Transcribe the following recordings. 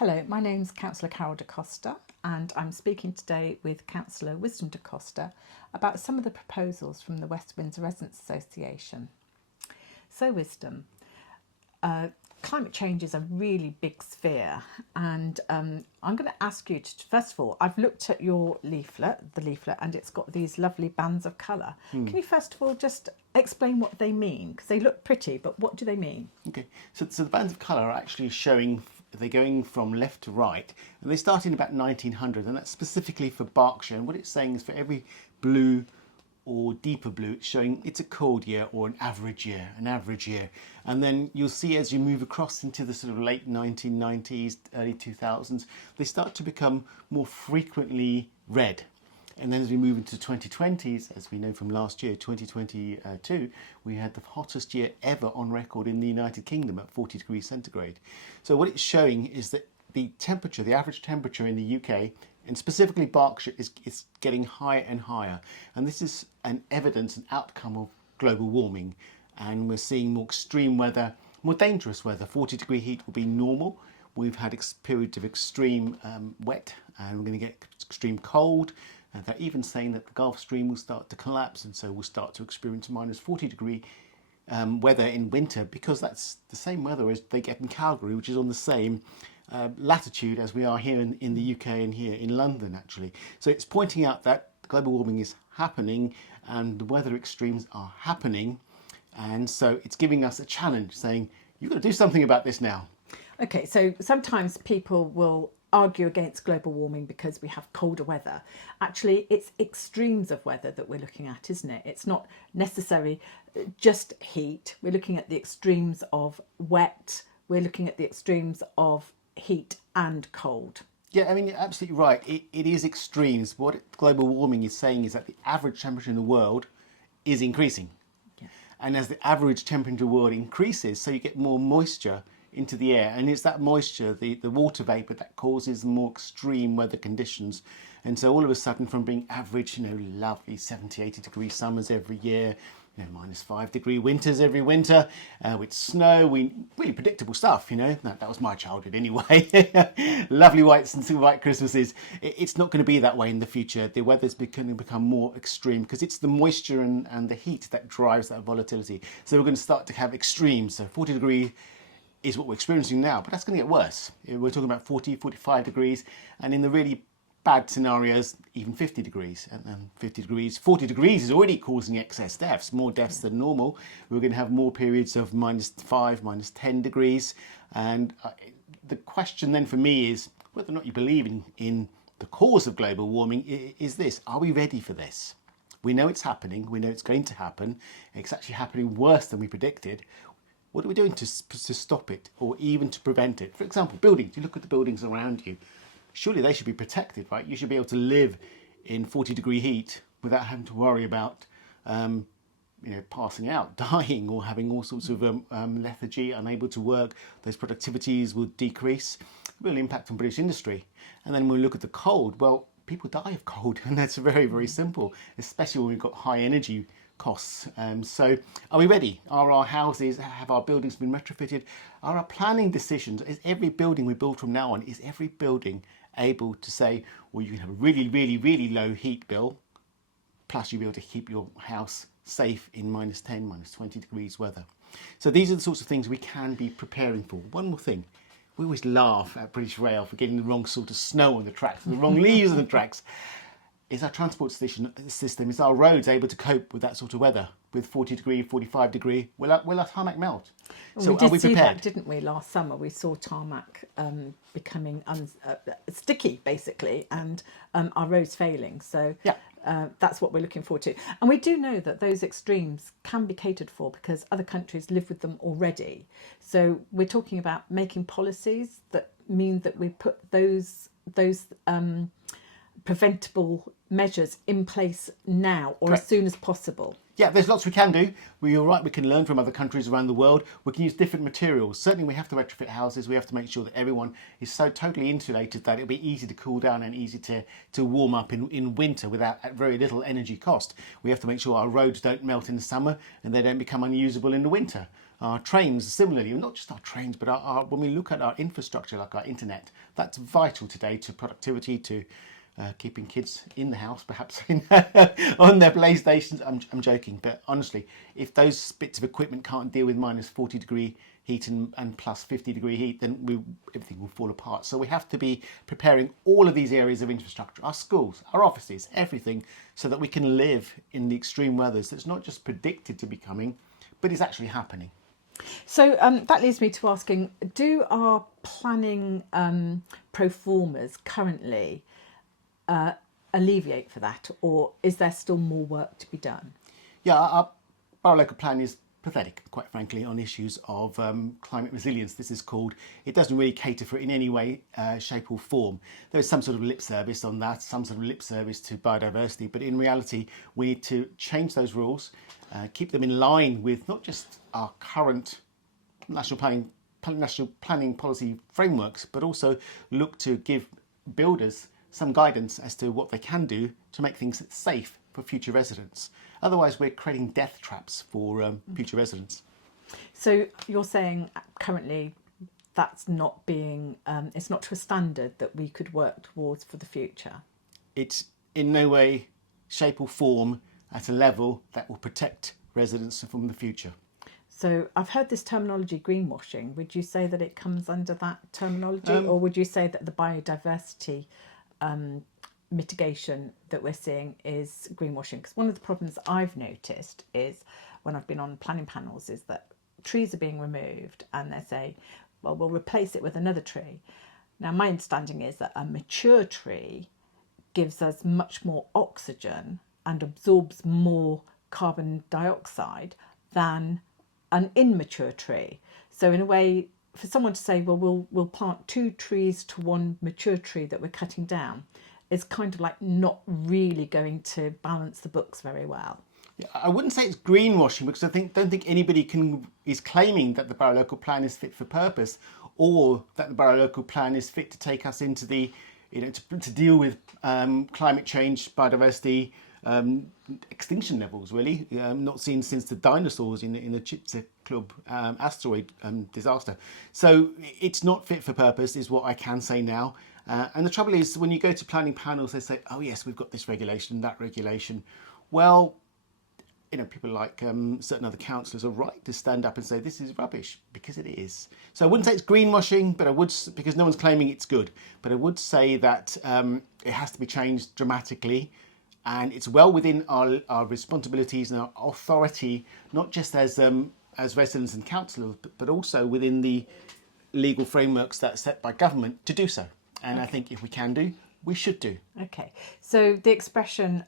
Hello, my name's Councillor Carole DA COSTA and I'm speaking today with Councillor Wisdom DA COSTA about some of the proposals from the West Windsor Residents Association. So Wisdom, climate change is a really big sphere and I'm going to ask you to, first of all, I've looked at your leaflet, and it's got these lovely bands of colour. Can you first of all just explain what they mean? Because they look pretty, but what do they mean? Okay, so the bands of colour are actually showing, they're going from left to right, and they start in about 1900, and that's specifically for Berkshire. And what it's saying is for every blue or deeper blue, it's showing it's a cold year or an average year, And then you'll see as you move across into the sort of late 1990s, early 2000s, they start to become more frequently red. And then as we move into 2020s, as we know from last year, 2022, we had the hottest year ever on record in the United Kingdom at 40 degrees centigrade. So what it's showing is that the temperature, the average temperature in the UK, and specifically Berkshire, is getting higher and higher. And this is an evidence, an outcome of global warming. And we're seeing more extreme weather, more dangerous weather. 40-degree heat will be normal. We've had periods of extreme wet, and we're going to get extreme cold. And they're even saying that the Gulf Stream will start to collapse, and so we'll start to experience minus 40-degree weather in winter, because that's the same weather as they get in Calgary, which is on the same latitude as we are here in the UK and here in London, actually. So it's pointing out that global warming is happening and the weather extremes are happening. And so it's giving us a challenge, saying, you've got to do something about this now. Okay, so sometimes people will argue against global warming because we have colder weather. Actually, it's extremes of weather that we're looking at, isn't it? It's not necessarily just heat. We're looking at the extremes of wet. We're looking at the extremes of heat and cold. Yeah, I mean, you're absolutely right. It is extremes. What global warming is saying is that the average temperature in the world is increasing. Yeah. And as the average temperature in the world increases, so you get more moisture into the air, and it's that moisture, the water vapour, that causes more extreme weather conditions. And so all of a sudden, from being average, lovely 70, 80 degree summers every year, minus 5 degree winters every winter, with snow, really predictable stuff, that was my childhood anyway. Lovely white Christmases. It's not going to be that way in the future. The weather's going to become more extreme because it's the moisture and the heat that drives that volatility. So we're going to start to have extremes. So 40 degree is what we're experiencing now, but that's going to get worse. We're talking about 40, 45 degrees, and in the really bad scenarios, even 50 degrees. And then 50 degrees, 40 degrees is already causing excess deaths, more deaths than normal. We're going to have more periods of minus 5, minus 10 degrees. And the question then for me is whether or not you believe in the cause of global warming is this: are we ready for this? We know it's happening. We know it's going to happen. It's actually happening worse than we predicted. What are we doing to stop it, or even to prevent it? For example, buildings. You look at the buildings around you. Surely they should be protected, right? You should be able to live in 40-degree heat without having to worry about, passing out, dying, or having all sorts of lethargy, unable to work. Those productivities will decrease. Real impact on British industry. And then when we look at the cold, well, people die of cold, and that's very, very simple, especially when we've got high energy costs. So are we ready? Are our houses, have our buildings been retrofitted? Are our planning decisions, is every building we build from now on, is every building able to say, well, you can have a really, really, really low heat bill, plus you'll be able to keep your house safe in minus 10, minus 20 degrees weather. So these are the sorts of things we can be preparing for. One more thing. We always laugh at British Rail for getting the wrong sort of snow on the tracks, the wrong leaves on the tracks. Is our transport system, is our roads able to cope with that sort of weather? With 40 degree, 45 degree, will our tarmac melt? So are we prepared? See that, didn't we, last summer? We saw tarmac becoming sticky, basically, and our roads failing. So yeah. That's what we're looking forward to. And we do know that those extremes can be catered for because other countries live with them already. So we're talking about making policies that mean that we put those preventable measures in place now, or Correct. as soon as possible. Yeah, there's lots we can do. You're right, we can learn from other countries around the world. We can use different materials. Certainly we have to retrofit houses. We have to make sure that everyone is so totally insulated that it'll be easy to cool down and easy to warm up in winter at very little energy cost. We have to make sure our roads don't melt in the summer and they don't become unusable in the winter. Our trains, similarly, not just our trains, but when we look at our infrastructure, like our internet, that's vital today to productivity, to keeping kids in the house, perhaps on their PlayStations. I'm joking, but honestly, if those bits of equipment can't deal with minus 40-degree heat and plus 50-degree heat, then everything will fall apart. So we have to be preparing all of these areas of infrastructure, our schools, our offices, everything, so that we can live in the extreme weathers that's not just predicted to be coming, but is actually happening. So that leads me to asking, do our planning pro formas currently alleviate for that, or is there still more work to be done? Yeah, our borough local plan is pathetic, quite frankly, on issues of climate resilience, this is called. It doesn't really cater for it in any way, shape or form. There is some sort of lip service on that, some sort of lip service to biodiversity, but in reality we need to change those rules, keep them in line with not just our current national planning policy frameworks, but also look to give builders some guidance as to what they can do to make things safe for future residents. Otherwise, we're creating death traps for future residents. So you're saying currently that's not being, it's not to a standard that we could work towards for the future? It's in no way, shape or form at a level that will protect residents from the future. So I've heard this terminology, greenwashing. Would you say that it comes under that terminology, or would you say that the biodiversity mitigation that we're seeing is greenwashing? Because one of the problems I've noticed is when I've been on planning panels is that trees are being removed and they say, well, we'll replace it with another tree. Now, my understanding is that a mature tree gives us much more oxygen and absorbs more carbon dioxide than an immature tree. So in a way, for someone to say, well, we'll plant 2 trees to 1 mature tree that we're cutting down, is kind of like not really going to balance the books very well. Yeah, I wouldn't say it's greenwashing, because I don't think anybody is claiming that the borough local plan is fit for purpose, or that the borough local plan is fit to take us into the, to deal with climate change, biodiversity, extinction levels, really, not seen since the dinosaurs in the Cllr asteroid disaster. So it's not fit for purpose, is what I can say now. And the trouble is, when you go to planning panels, they say, oh yes, we've got this regulation, that regulation. Well, people like certain other councillors are right to stand up and say this is rubbish, because it is. So I wouldn't say it's greenwashing, but I would, because no one's claiming it's good, but I would say that it has to be changed dramatically. And it's well within our responsibilities and our authority, not just as residents and councillors, but also within the legal frameworks that are set by government to do so. And okay. I think if we can do, we should do. Okay. So the expression,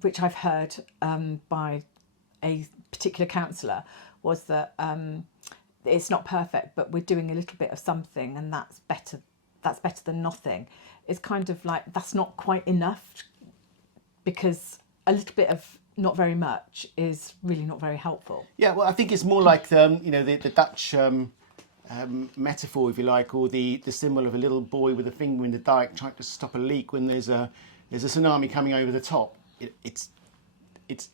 which I've heard by a particular councillor, was that it's not perfect, but we're doing a little bit of something, and that's better than nothing. It's kind of like, that's not quite enough, because a little bit of not very much is really not very helpful. Yeah, well, I think it's more like the Dutch metaphor, if you like, or the symbol of a little boy with a finger in the dike trying to stop a leak when there's a tsunami coming over the top. It's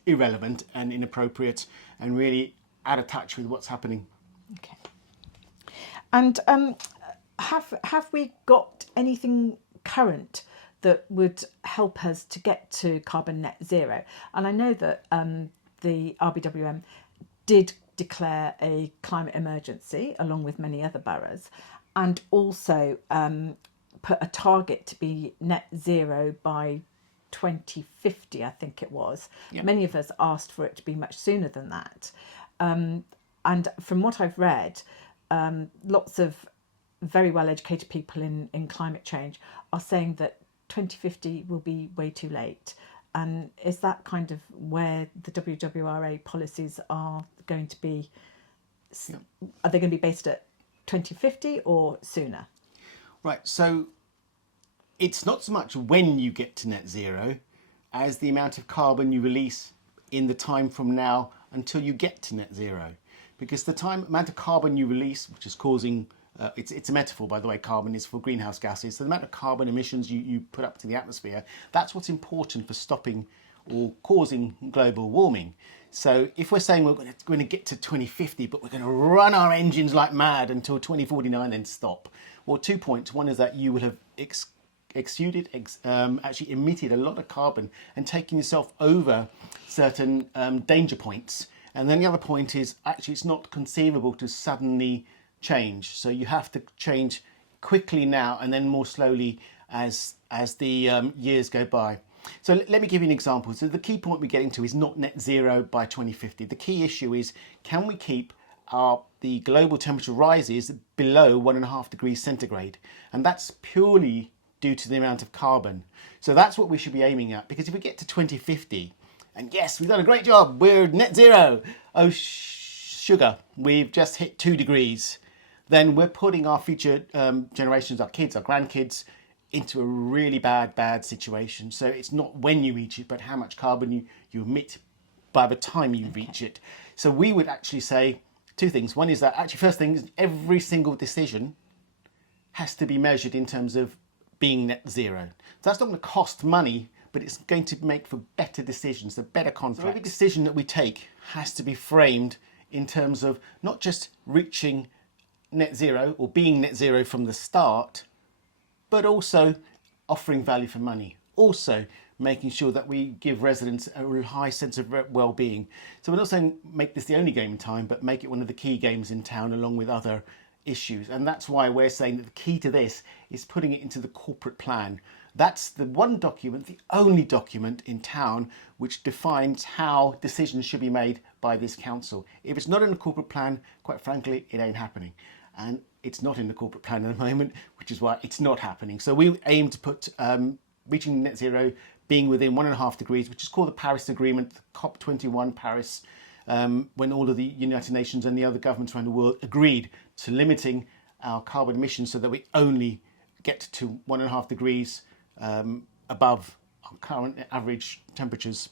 irrelevant and inappropriate, and really out of touch with what's happening. Okay. And have we got anything current that would help us to get to carbon net zero? And I know that the RBWM did declare a climate emergency along with many other boroughs, and also put a target to be net zero by 2050, I think it was. Yeah. Many of us asked for it to be much sooner than that. And from what I've read, lots of very well educated people in climate change are saying that 2050 will be way too late. And is that kind of where the WWRA policies are going to be? Yeah. Are they going to be based at 2050 or sooner? Right, so it's not so much when you get to net zero as the amount of carbon you release in the time from now until you get to net zero. Because the amount of carbon you release, which is causing, it's a metaphor, by the way, carbon is for greenhouse gases. So the amount of carbon emissions you put up to the atmosphere, that's what's important for stopping or causing global warming. So if we're saying we're going to get to 2050, but we're going to run our engines like mad until 2049, then stop. Well, 2 points. One is that you will have actually emitted a lot of carbon and taken yourself over certain danger points. And then the other point is actually it's not conceivable to suddenly change. So you have to change quickly now and then more slowly as the years go by. So let me give you an example. So the key point we're getting to is not net zero by 2050. The key issue is, can we keep the global temperature rises below 1.5 degrees centigrade? And that's purely due to the amount of carbon. So that's what we should be aiming at, because if we get to 2050, and yes, we've done a great job, we're net zero, oh sugar, we've just hit 2 degrees, then we're putting our future generations, our kids, our grandkids, into a really bad situation. So it's not when you reach it, but how much carbon you emit by the time you reach it. So we would actually say two things. One is that actually, first thing is every single decision has to be measured in terms of being net zero. So that's not going to cost money, but it's going to make for better decisions, so better contracts. So every decision that we take has to be framed in terms of not just reaching net zero or being net zero from the start, but also offering value for money. Also making sure that we give residents a high sense of well-being. So we're not saying make this the only game in town, but make it one of the key games in town along with other issues. And that's why we're saying that the key to this is putting it into the corporate plan. That's the one document, the only document in town which defines how decisions should be made by this council. If it's not in the corporate plan, quite frankly, it ain't happening. And it's not in the corporate plan at the moment, which is why it's not happening. So we aim to put reaching net zero being within 1.5 degrees, which is called the Paris Agreement, the COP21 Paris, when all of the United Nations and the other governments around the world agreed to limiting our carbon emissions so that we only get to 1.5 degrees above our current average temperatures.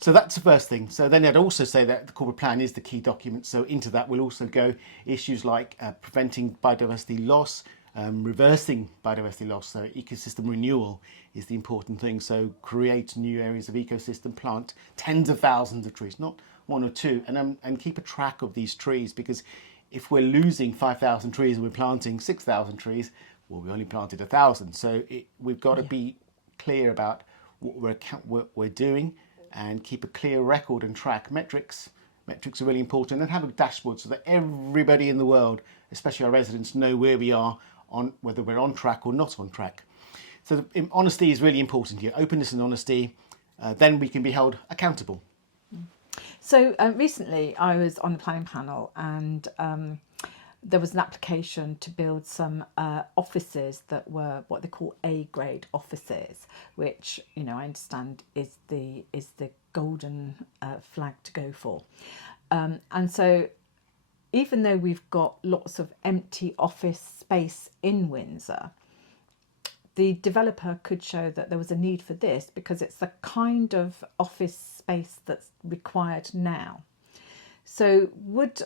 So that's the first thing. So then I'd also say that the corporate plan is the key document. So into that will also go issues like preventing biodiversity loss, reversing biodiversity loss. So ecosystem renewal is the important thing. So create new areas of ecosystem, plant tens of thousands of trees, not one or two, and keep a track of these trees, because if we're losing 5,000 trees and we're planting 6,000 trees, well, we only planted 1,000. So we've got to be clear about what we're doing and keep a clear record and track. Metrics are really important, and have a dashboard so that everybody in the world, especially our residents, know where we are on whether we're on track or not on track. So honesty is really important here. Openness and honesty, then we can be held accountable. So recently I was on the planning panel, and there was an application to build some offices that were what they call A-grade offices, which, you know, I understand is the golden flag to go for. And so even though we've got lots of empty office space in Windsor, the developer could show that there was a need for this because it's the kind of office space that's required now. So would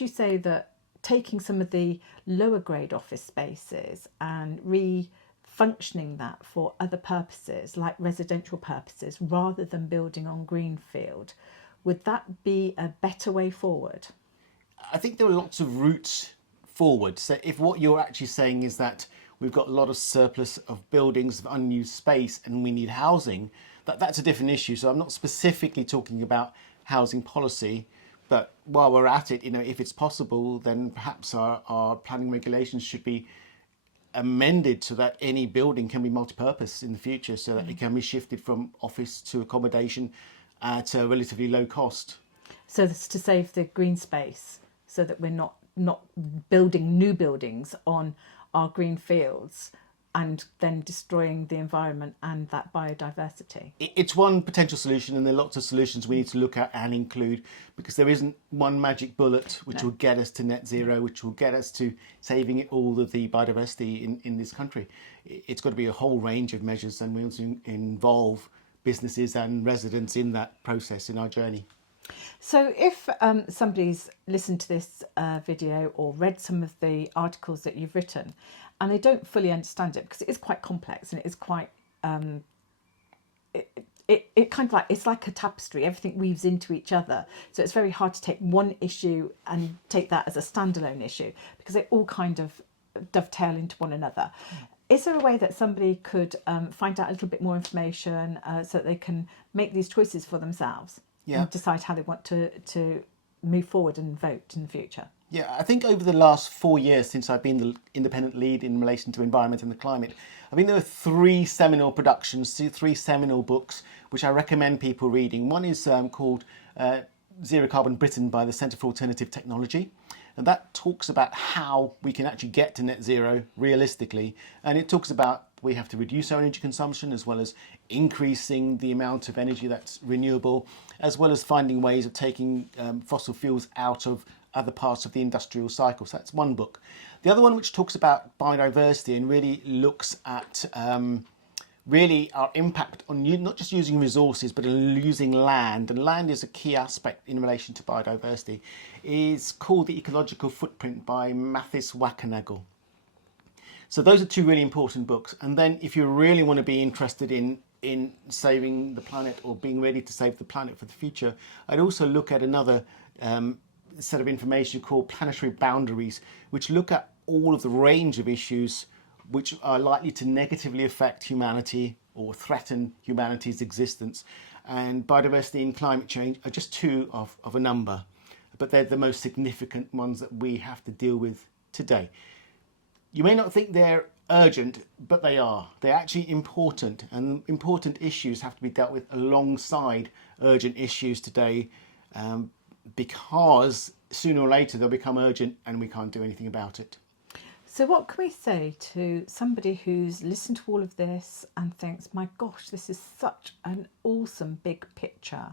you say that taking some of the lower grade office spaces and re-functioning that for other purposes, like residential purposes, rather than building on greenfield, would that be a better way forward? I think there are lots of routes forward. So if what you're actually saying is that we've got a lot of surplus of buildings, of unused space, and we need housing, that's a different issue. So I'm not specifically talking about housing policy, but while we're at it, you know, if it's possible, then perhaps our planning regulations should be amended so that any building can be multi-purpose in the future, so that it can be shifted from office to accommodation at a relatively low cost. So that's to save the green space, so that we're not building new buildings on our green fields and then destroying the environment and that biodiversity. It's one potential solution, and there are lots of solutions we need to look at and include, because there isn't one magic bullet which will get us to net zero, which will get us to saving all of the biodiversity in this country. It's got to be a whole range of measures, and we also involve businesses and residents in that process, in our journey. So if somebody's listened to this video or read some of the articles that you've written and they don't fully understand it, because it is quite complex and it is quite it kind of like, it's like a tapestry, everything weaves into each other. So it's very hard to take one issue and take that as a standalone issue, because they all kind of dovetail into one another. Is there a way that somebody could find out a little bit more information so that they can make these choices for themselves and decide how they want to move forward and vote in the future? Yeah, I think over the last 4 years since I've been the independent lead in relation to environment and the climate, I mean, there are 3 seminal productions, 3 seminal books, which I recommend people reading. One is called Zero Carbon Britain by the Centre for Alternative Technology. And that talks about how we can actually get to net zero realistically. And it talks about we have to reduce our energy consumption, as well as increasing the amount of energy that's renewable, as well as finding ways of taking fossil fuels out of other parts of the industrial cycle. So that's one book. The other one, which talks about biodiversity and really looks at really our impact on not just using resources, but using land. And land is a key aspect in relation to biodiversity. Is called The Ecological Footprint by Mathis Wackernagle. So those are 2 really important books. And then if you really want to be interested in saving the planet, or being ready to save the planet for the future, I'd also look at another set of information called Planetary Boundaries, which look at all of the range of issues which are likely to negatively affect humanity or threaten humanity's existence. And biodiversity and climate change are just 2 of a number, but they're the most significant ones that we have to deal with today. You may not think they're urgent, but they are. They're actually important, and important issues have to be dealt with alongside urgent issues today, because sooner or later they'll become urgent and we can't do anything about it. So what can we say to somebody who's listened to all of this and thinks, my gosh, this is such an awesome big picture.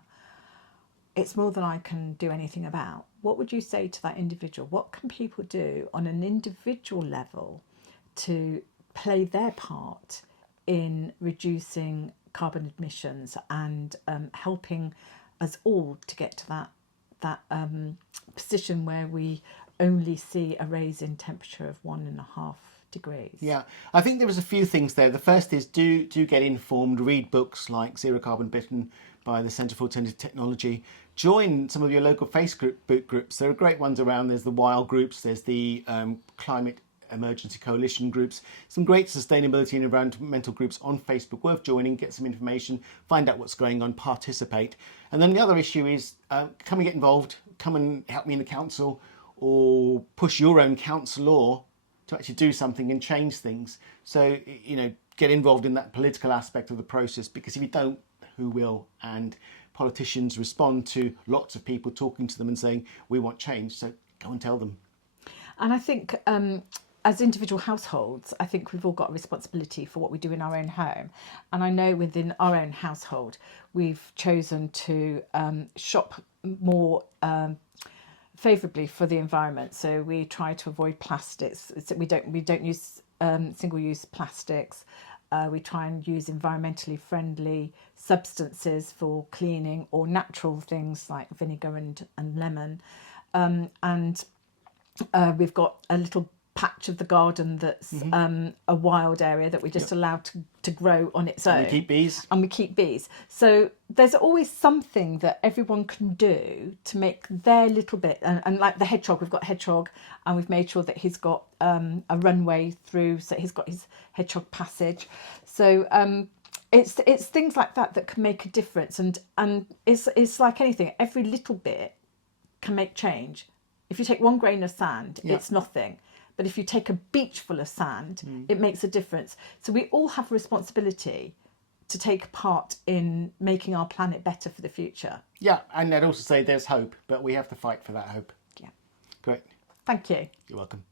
It's more than I can do anything about. What would you say to that individual? What can people do on an individual level to play their part in reducing carbon emissions and helping us all to get to that position where we only see a raise in temperature of 1.5 degrees? Yeah, I think there was a few things there. The first is do get informed, read books like Zero Carbon Britain by the Centre for Alternative Technology. Join some of your local Facebook groups. There are great ones around. There's the WILD groups, there's the Climate Emergency Coalition groups, some great sustainability and environmental groups on Facebook, worth joining, get some information, find out what's going on, participate. And then the other issue is come and get involved, come and help me in the council, or push your own council law to actually do something and change things. So, you know, get involved in that political aspect of the process, because if you don't, who will? And politicians respond to lots of people talking to them and saying, we want change, so go and tell them. And I think as individual households, I think we've all got a responsibility for what we do in our own home. And I know within our own household, we've chosen to shop more favourably for the environment. So we try to avoid plastics. So we don't use single-use plastics. We try and use environmentally friendly substances for cleaning, or natural things like vinegar and lemon. And we've got a little patch of the garden that's a wild area that we just allow to grow on its own. And we keep bees. And we keep bees. So there's always something that everyone can do to make their little bit. And like the hedgehog, we've got hedgehog, and we've made sure that he's got a runway through, so he's got his hedgehog passage. So it's things like that can make a difference. And it's like anything, every little bit can make change. If you take 1 grain of sand, it's nothing. But if you take a beach full of sand, it makes a difference. So we all have a responsibility to take part in making our planet better for the future. Yeah, and I'd also say there's hope, but we have to fight for that hope. Yeah. Great. Thank you. You're welcome.